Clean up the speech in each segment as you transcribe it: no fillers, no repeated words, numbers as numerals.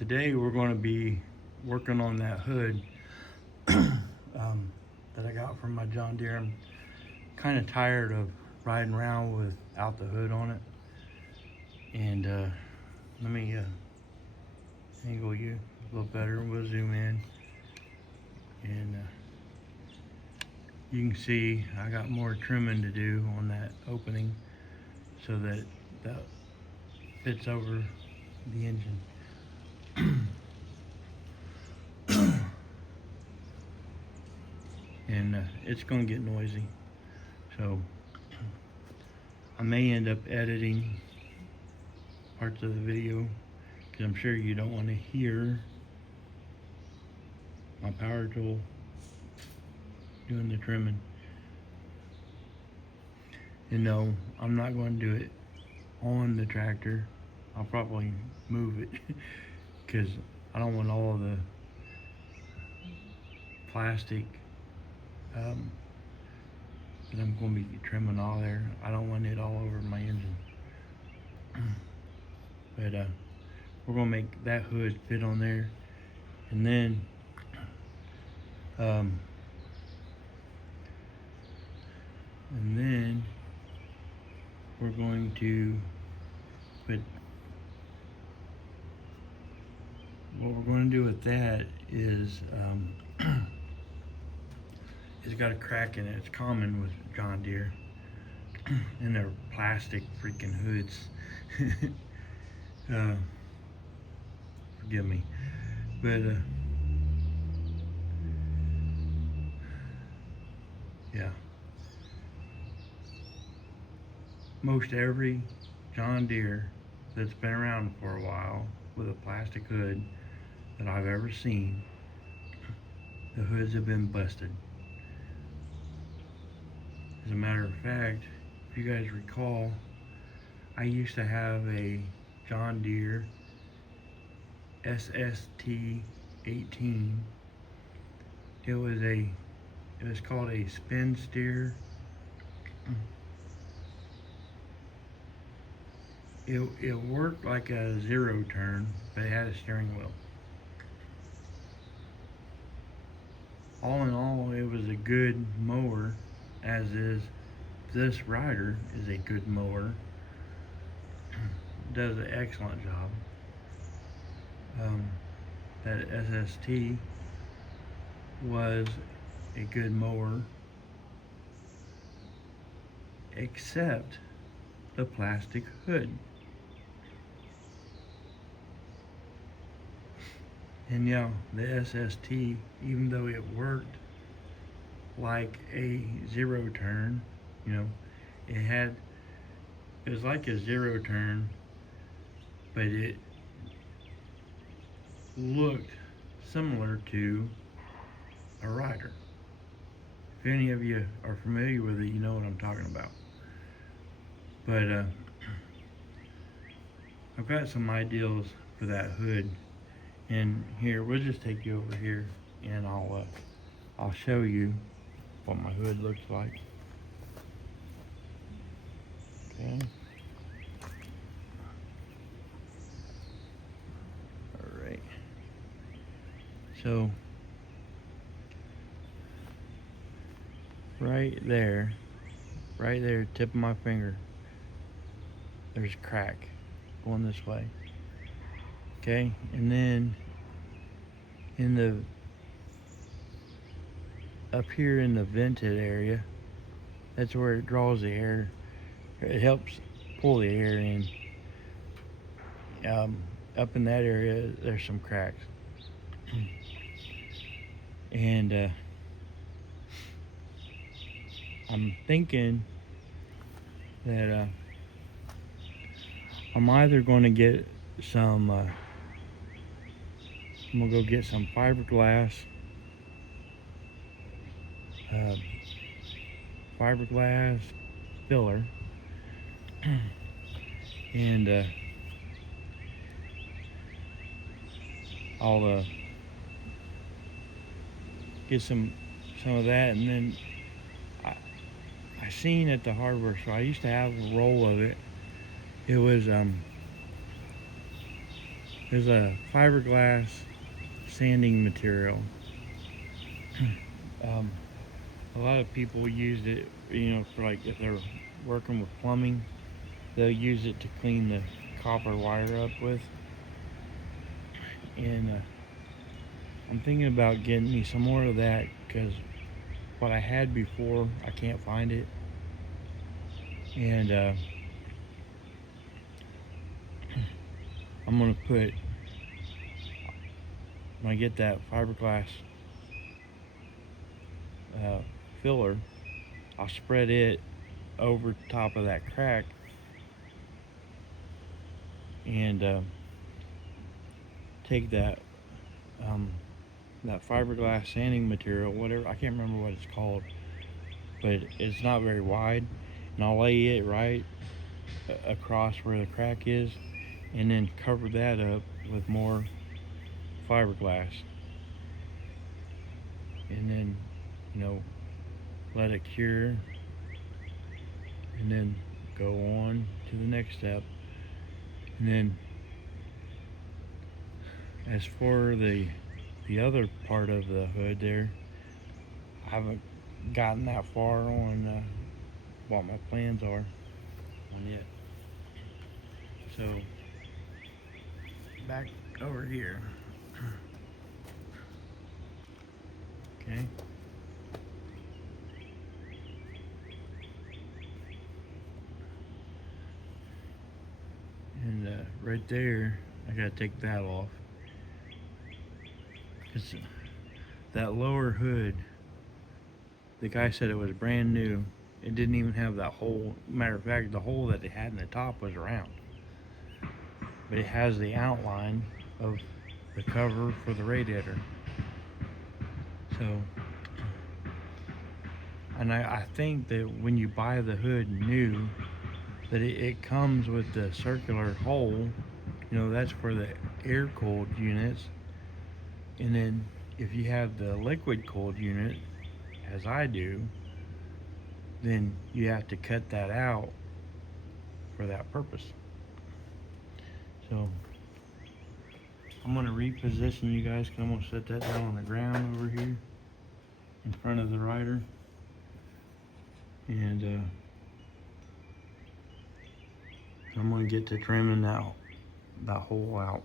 Today we're going to be working on that hood that I got from my John Deere. I'm kind of tired of riding around without the hood on it. And let me angle you a little better. We'll zoom in. And you can see I got more trimming to do on that opening so that that fits over the engine. And it's going to get noisy, so I may end up editing parts of the video because I'm sure you don't want to hear my power tool doing the trimming. And no, I'm not going to do it on the tractor. I'll probably move it because I don't want all the plastic that I'm going to be trimming all there. I don't want it all over my engine. But we're going to make that hood fit on there, and then we're going to put, what we're going to do with that is it's got a crack in it. It's common with John Deere and their plastic freaking hoods. Forgive me, but yeah, most every John Deere that's been around for a while with a plastic hood that I've ever seen, the hoods have been busted. As a matter of fact, if you guys recall, I used to have a John Deere SST-18. It was called a spin steer. It worked like a zero turn, but it had a steering wheel. All in all, it was a good mower, as is this rider is a good mower. Does an excellent job. That SST was a good mower, except the plastic hood. And yeah, the SST, even though it worked like a zero turn, you know, it was like a zero turn, but it looked similar to a rider. If any of you are familiar with it, you know what I'm talking about. But I've got some ideals for that hood, and here we'll just take you over here, and I'll show you what my hood looks like. Okay. All right. So right there, tip of my finger, there's a crack going this way. Okay, and then up here in the vented area, that's where it draws the air. It helps pull the air in. Up in that area, there's some cracks. And I'm thinking that I'm either going to get some, I'm going to go get some fiberglass filler, and I'll get some of that. And then I seen at the hardware store, I used to have a roll of it. It was There's a fiberglass sanding material. A lot of people use it, for like if they're working with plumbing, they'll use it to clean the copper wire up with. And I'm thinking about getting me some more of that, because what I had before, I can't find it. And I'm gonna put, when I get that fiberglass filler, I'll spread it over top of that crack, and take that fiberglass sanding material, whatever, I can't remember what it's called, but it's not very wide, and I'll lay it right across where the crack is, and then cover that up with more fiberglass, and then let it cure, and then go on to the next step. And then as for the other part of the hood there, I haven't gotten that far on what my plans are on yet. So back over here. Okay. And right there, I gotta take that off, because that lower hood, the guy said it was brand new. It didn't even have that hole. Matter of fact, the hole that it had in the top was round, but it has the outline of the cover for the radiator. So, and I think that when you buy the hood new, that it comes with the circular hole, that's for the air cooled units. And then if you have the liquid cooled unit, as I do, then you have to cut that out for that purpose. So I'm gonna reposition you guys, because I'm gonna set that down on the ground over here in front of the rider, and I'm gonna get to trimming that hole out.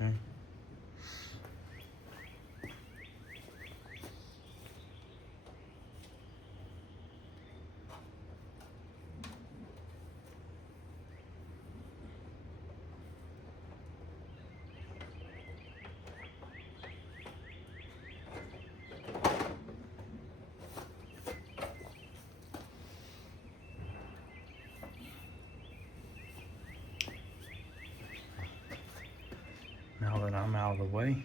Okay. Now that I'm out of the way,